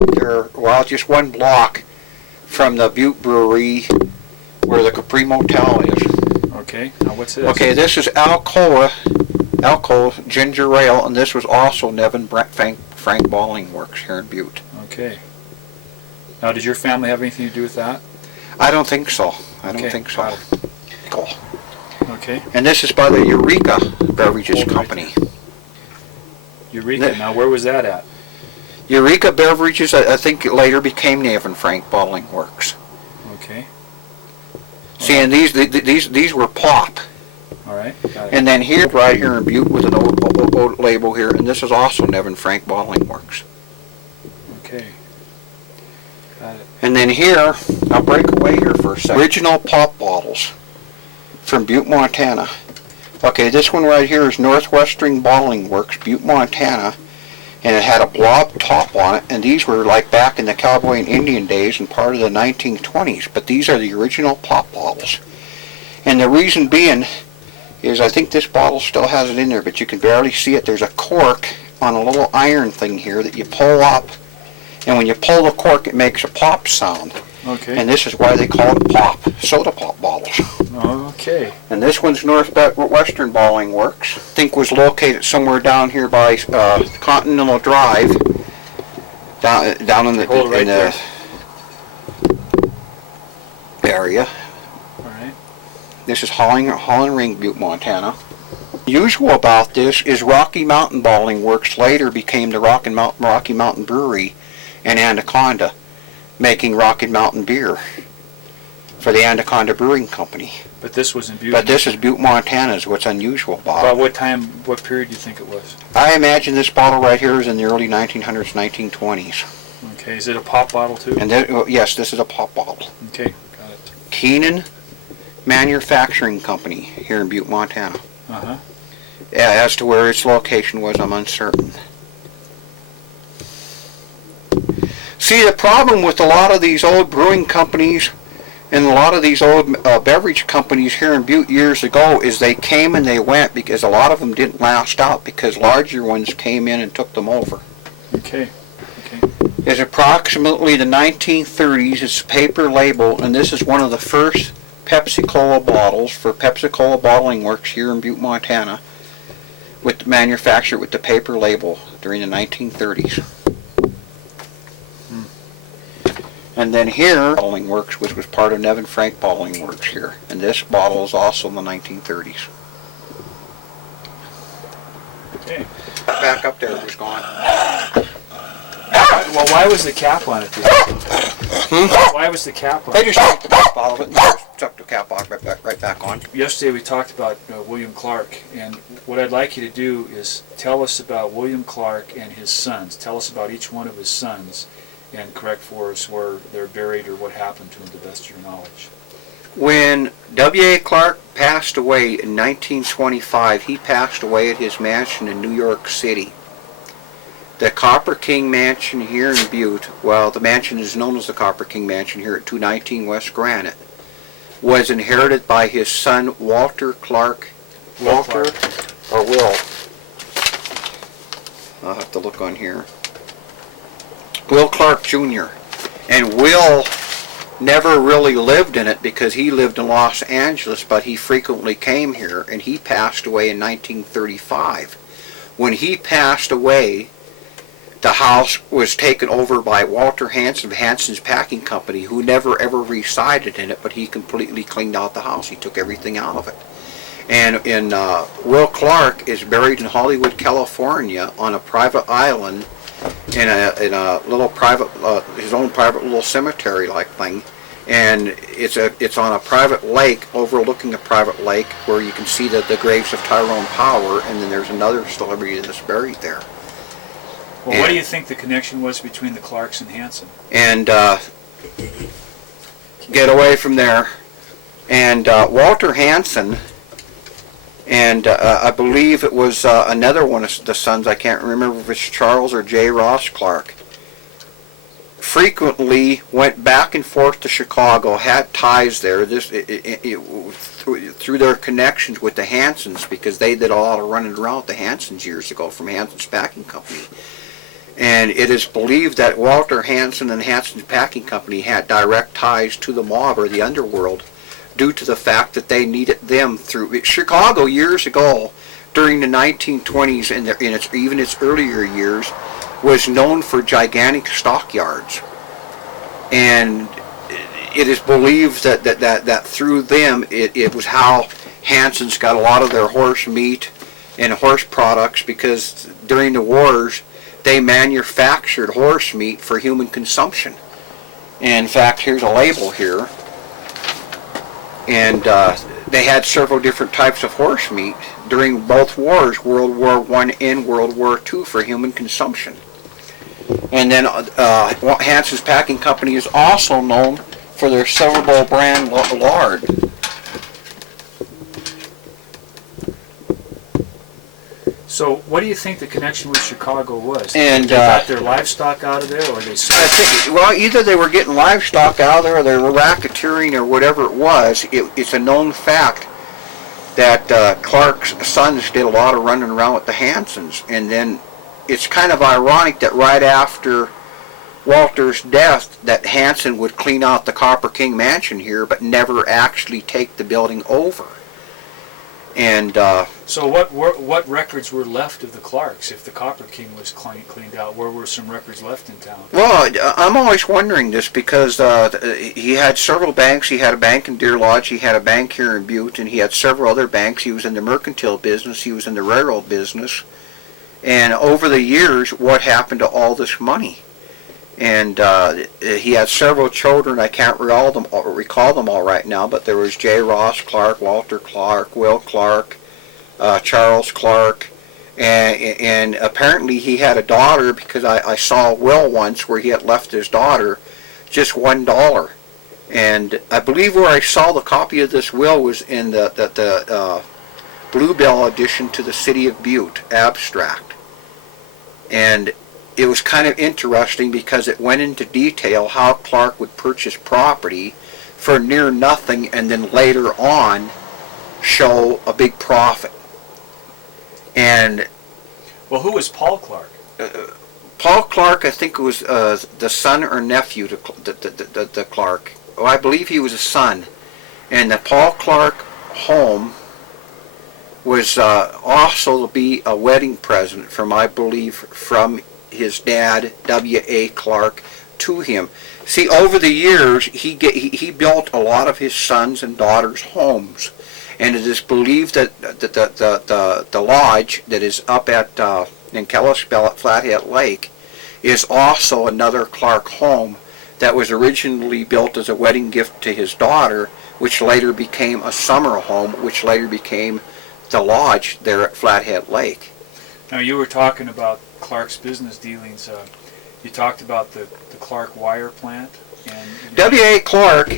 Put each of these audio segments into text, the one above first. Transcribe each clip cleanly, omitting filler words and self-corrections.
They're, well, just one block from the Butte Brewery where the Capri Motel is. Okay, now what's this? Okay, this is Alcoa Ginger Ale, and this was also Nevin Frank Balling Works here in Butte. Okay. Now, did your family have anything to do with that? I don't think so. I don't Okay, think so. Cool. Okay. And this is by the Eureka Beverages Company. Eureka. Now, where was that at? Eureka Beverages, I think it later became Nevin Frank Balling Works. Okay. See, and these were pop. All right. Got it. And then here, right here in Butte with an old label here, and this is also Nevin Frank Balling Works. Okay. Got it. And then here, I'll break away here for a second. Original pop bottles from Butte, Montana. Okay, this one right here is Northwestern Balling Works, Butte, Montana, and it had a blob top on it, and these were like back in the cowboy and Indian days and part of the 1920s, but these are the original pop bottles. And the reason being is I think this bottle still has it in there, but you can barely see it. There's a cork on a little iron thing here that you pull up, and when you pull the cork it makes a pop sound. Okay. And this is why they call it pop, soda pop bottles. Okay. And this one's Northwestern Balling Works. I think was located somewhere down here by Continental Drive, down in the, Hold it right there. Area. All right. This is Holland Ring, Butte, Montana. Usual about this is Rocky Mountain Balling Works later became the Rocky Mountain Brewery in Anaconda, making Rocky Mountain beer for the Anaconda Brewing Company. But this was in Butte. But this is Butte, Montana, is what's unusual about About it. what time, what period do you think it was? I imagine this bottle right here is in the early 1900s, 1920s. Okay, is it a pop bottle too? And yes, this is a pop bottle. Okay, got it. Keenan Manufacturing Company here in Butte, Montana. Uh-huh. Yeah, as to where its location was, I'm uncertain. See, the problem with a lot of these old brewing companies and a lot of these old beverage companies here in Butte years ago is they came and they went because a lot of them didn't last out because larger ones came in and took them over. Okay. Okay. It's approximately the 1930s. It's a paper label, and this is one of the first Pepsi-Cola bottles for Pepsi-Cola Bottling Works here in Butte, Montana, with manufactured with the paper label during the 1930s. And then here, Bottling Works, which was part of Nevin Frank Bottling Works here, and this bottle is also in the 1930s. Okay. Back up there, it was gone. Well, why was the cap on it? Why was the cap on They it? just took the top out of it and just took the cap off right back on. Yesterday we talked about William Clark, and what I'd like you to do is tell us about William Clark and his sons. Tell us about each one of his sons, and correct for us where they're buried or what happened to them to the best of your knowledge. When W.A. Clark passed away in 1925, he passed away at his mansion in New York City. The Copper King Mansion here in Butte, well, the mansion is known as the Copper King Mansion here at 219 West Granite, was inherited by his son Walter Clark. Walter or Will? I'll have to look on here. Will Clark Jr. And Will never really lived in it because he lived in Los Angeles, but he frequently came here, and he passed away in 1935. When he passed away, the house was taken over by Walter Hansen of Hansen's Packing Company, who never ever resided in it, but he completely cleaned out the house. He took everything out of it. And Will Clark is buried in Hollywood, California, on a private island in a little private, his own private little cemetery-like thing. And it's on a private lake, overlooking a private lake, where you can see the graves of Tyrone Power, and then there's another celebrity that's buried there. Well, what do you think the connection was between the Clarks and Hansen? And get away from there. And Walter Hansen, and I believe it was another one of the sons, I can't remember if it's Charles or J. Ross Clark, frequently went back and forth to Chicago, had ties there through their connections with the Hansens, because they did a lot of running around with the Hansens years ago from Hansen's Packing Company. And it is believed that Walter Hansen and Hansen's Packing Company had direct ties to the mob or the underworld due to the fact that they needed them through Chicago years ago during the 1920s and even its earlier years was known for gigantic stockyards. And it is believed that through them it was how Hansen's got a lot of their horse meat and horse products, because during the wars they manufactured horse meat for human consumption. And in fact, here's a label here. And they had several different types of horse meat during both wars, World War I and World War II, for human consumption. And then Hansen's Packing Company is also known for their Silver Bowl brand lard. So, what do you think the connection with Chicago was? And they got their livestock out of there, or they? Well, either they were getting livestock out of there, or they were racketeering, or whatever it was. It's a known fact that Clark's sons did a lot of running around with the Hansens, and then it's kind of ironic that right after Walter's death, that Hansen would clean out the Copper King mansion here, but never actually take the building over. And so what records were left of the Clarks if the Copper King was cleaned out? Where were some records left in town? Well, I'm always wondering this because he had several banks. He had a bank in Deer Lodge. He had a bank here in Butte, and he had several other banks. He was in the mercantile business. He was in the railroad business. And over the years, what happened to all this money? And he had several children. I can't recall them all right now, but there was J. Ross Clark, Walter Clark, Will Clark, Charles Clark, and apparently he had a daughter, because I saw a will once where he had left his daughter just $1. And I believe where I saw the copy of this will was in the Bluebell edition to the City of Butte abstract. And it was kind of interesting because it went into detail how Clark would purchase property for near nothing and then later on show a big profit. And well, who was Paul Clark? Paul Clark, I think it was the son or nephew to the Clark. Oh, I believe he was a son. And the Paul Clark home was also to be a wedding present from, I believe, from his dad, W.A. Clark, to him. See, over the years, he built a lot of his sons' and daughters' homes, and it is believed that the lodge that is up at in Kalispell at Flathead Lake is also another Clark home that was originally built as a wedding gift to his daughter, which later became a summer home, which later became the lodge there at Flathead Lake. Now, you were talking about Clark's business dealings. You talked about the Clark wire plant. And W.A. Clark,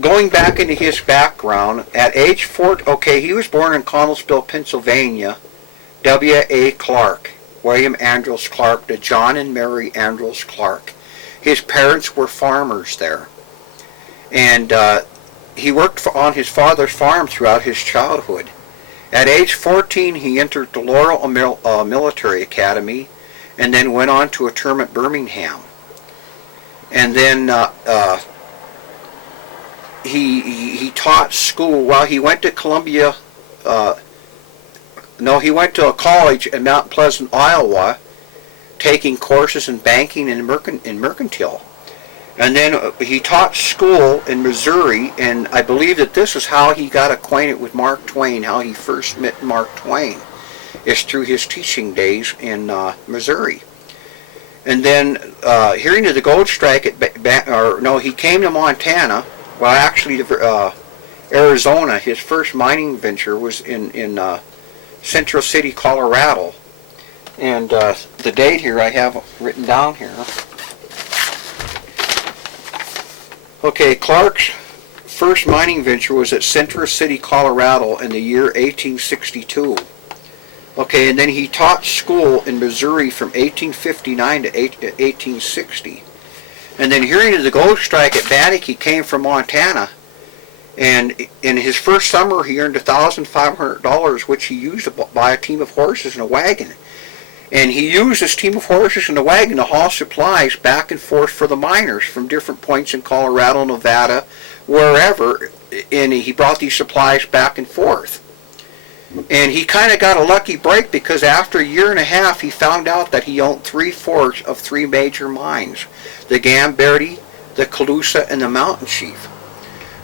going back into his background, at age 4, okay, he was born in Connellsville, Pennsylvania. W.A. Clark, William Andros Clark, to John and Mary Andros Clark. His parents were farmers there. And he worked on his father's farm throughout his childhood. At age 14, he entered the Laurel Military Academy and then went on to a term at Birmingham. And then he taught school. Well, he went to Columbia. He went to a college in Mount Pleasant, Iowa, taking courses in banking and mercantile. And then he taught school in Missouri, and I believe that this is how he got acquainted with Mark Twain, how he first met Mark Twain, is through his teaching days in Missouri. And then hearing of the gold strike he came to Montana. Well, actually, Arizona. His first mining venture was in Central City, Colorado. And the date here I have written down here. Okay, Clark's first mining venture was at Central City, Colorado in the year 1862. Okay, and then he taught school in Missouri from 1859 to 1860. And then hearing of the gold strike at Bannock, he came from Montana. And in his first summer, he earned $1,500, which he used to buy a team of horses and a wagon. And he used his team of horses and a wagon to haul supplies back and forth for the miners from different points in Colorado, Nevada, wherever. And he brought these supplies back and forth. And he kind of got a lucky break because after a year and a half, he found out that he owned 3/4 of 3 major mines: the Gambarty, the Calusa, and the Mountain Chief.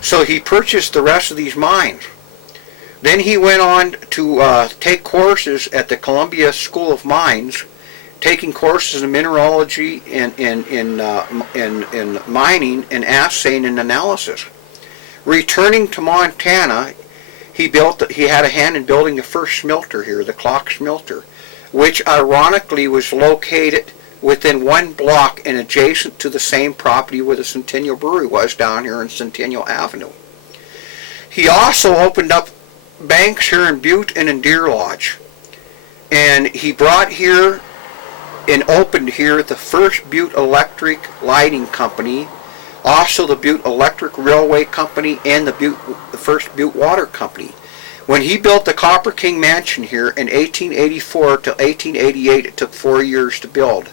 So he purchased the rest of these mines. Then he went on to take courses at the Columbia School of Mines, taking courses in mineralogy and in mining and assaying and analysis. Returning to Montana, he had a hand in building the first smelter here, the Clark Smelter, which ironically was located within 1 block and adjacent to the same property where the Centennial Brewery was down here on Centennial Avenue. He also opened up banks here in Butte and in Deer Lodge. And he brought here and opened here the first Butte Electric Lighting Company, also the Butte Electric Railway Company, and the first Butte Water Company. When he built the Copper King Mansion here in 1884 to 1888, it took 4 years to build.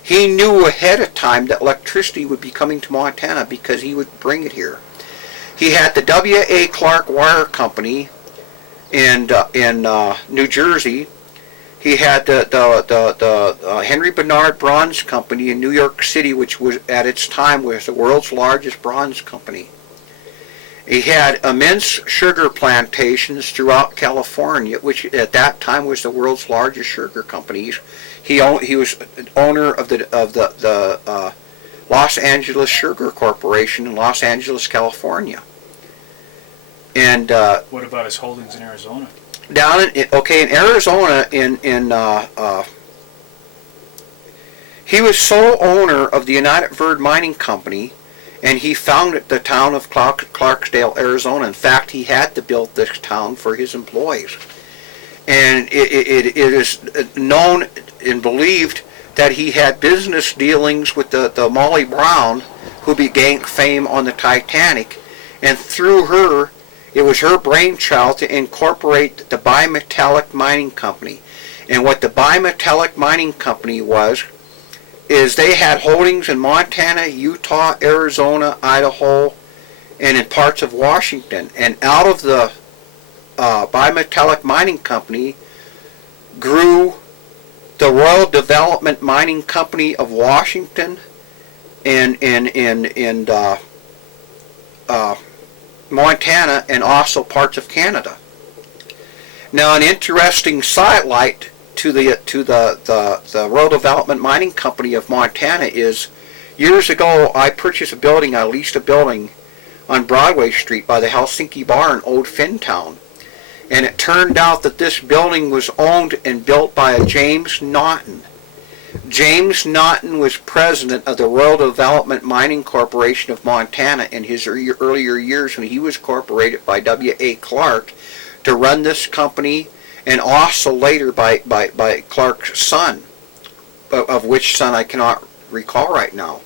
He knew ahead of time that electricity would be coming to Montana because he would bring it here. He had the W.A. Clark Wire Company in New Jersey. He had the Henry Bernard Bronze Company in New York City, which was at its time was the world's largest bronze company. He had immense sugar plantations throughout California, which at that time was the world's largest sugar companies. He was owner of the Los Angeles Sugar Corporation in Los Angeles, California. And what about his holdings in Arizona? Down in Arizona, he was sole owner of the United Verde Mining Company, and he founded the town of Clarksdale, Arizona. In fact, he had to build this town for his employees. And it is known and believed that he had business dealings with the Molly Brown, who began fame on the Titanic, and through her, it was her brainchild to incorporate the Bimetallic Mining Company. And what the Bimetallic Mining Company is they had holdings in Montana, Utah, Arizona, Idaho, and in parts of Washington. And out of the Bimetallic Mining Company grew the Royal Development Mining Company of Washington and Montana, and also parts of Canada. Now, an interesting sidelight to the Royal Development Mining Company of Montana is, years ago I purchased a building, I leased a building on Broadway Street by the Helsinki Bar in Old Finntown. And it turned out that this building was owned and built by a James Naughton. James Naughton was president of the Royal Development Mining Corporation of Montana in his earlier years when he was incorporated by W.A. Clark to run this company, and also later by Clark's son, of which son I cannot recall right now.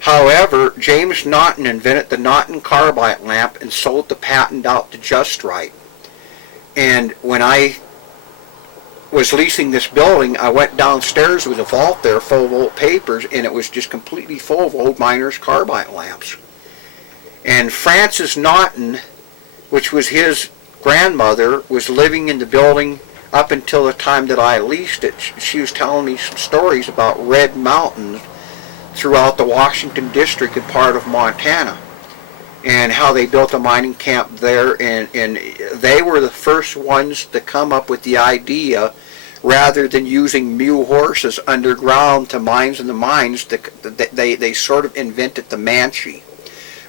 However, James Naughton invented the Naughton Carbide Lamp and sold the patent out to Just Right. And when I was leasing this building, I went downstairs with a vault there full of old papers, and it was just completely full of old miners' carbide lamps. And Frances Naughton, which was his grandmother, was living in the building up until the time that I leased it. She was telling me some stories about Red Mountain throughout the Washington district and part of Montana, and how they built a mining camp there, and they were the first ones to come up with the idea, rather than using mule horses underground to mines in the mines, they sort of invented the Manchi,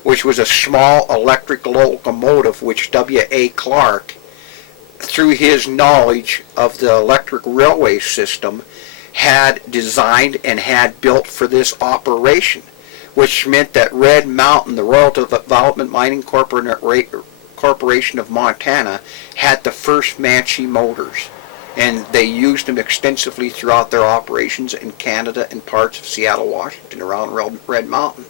which was a small electric locomotive which W.A. Clark, through his knowledge of the electric railway system, had designed and had built for this operation, which meant that Red Mountain, the Royal Development Mining Corporation of Montana, had the first Manchi motors, and they used them extensively throughout their operations in Canada and parts of Seattle, Washington, around Red Mountain.